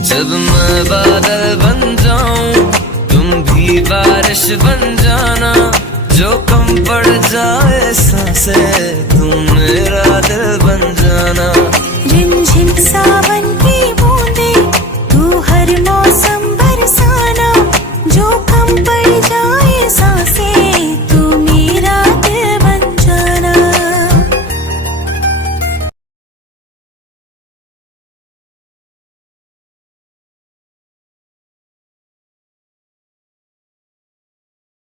जब मैं बादल बन जाऊं तुम भी बारिश बन जाना, जो कम पड़ जाए सांसें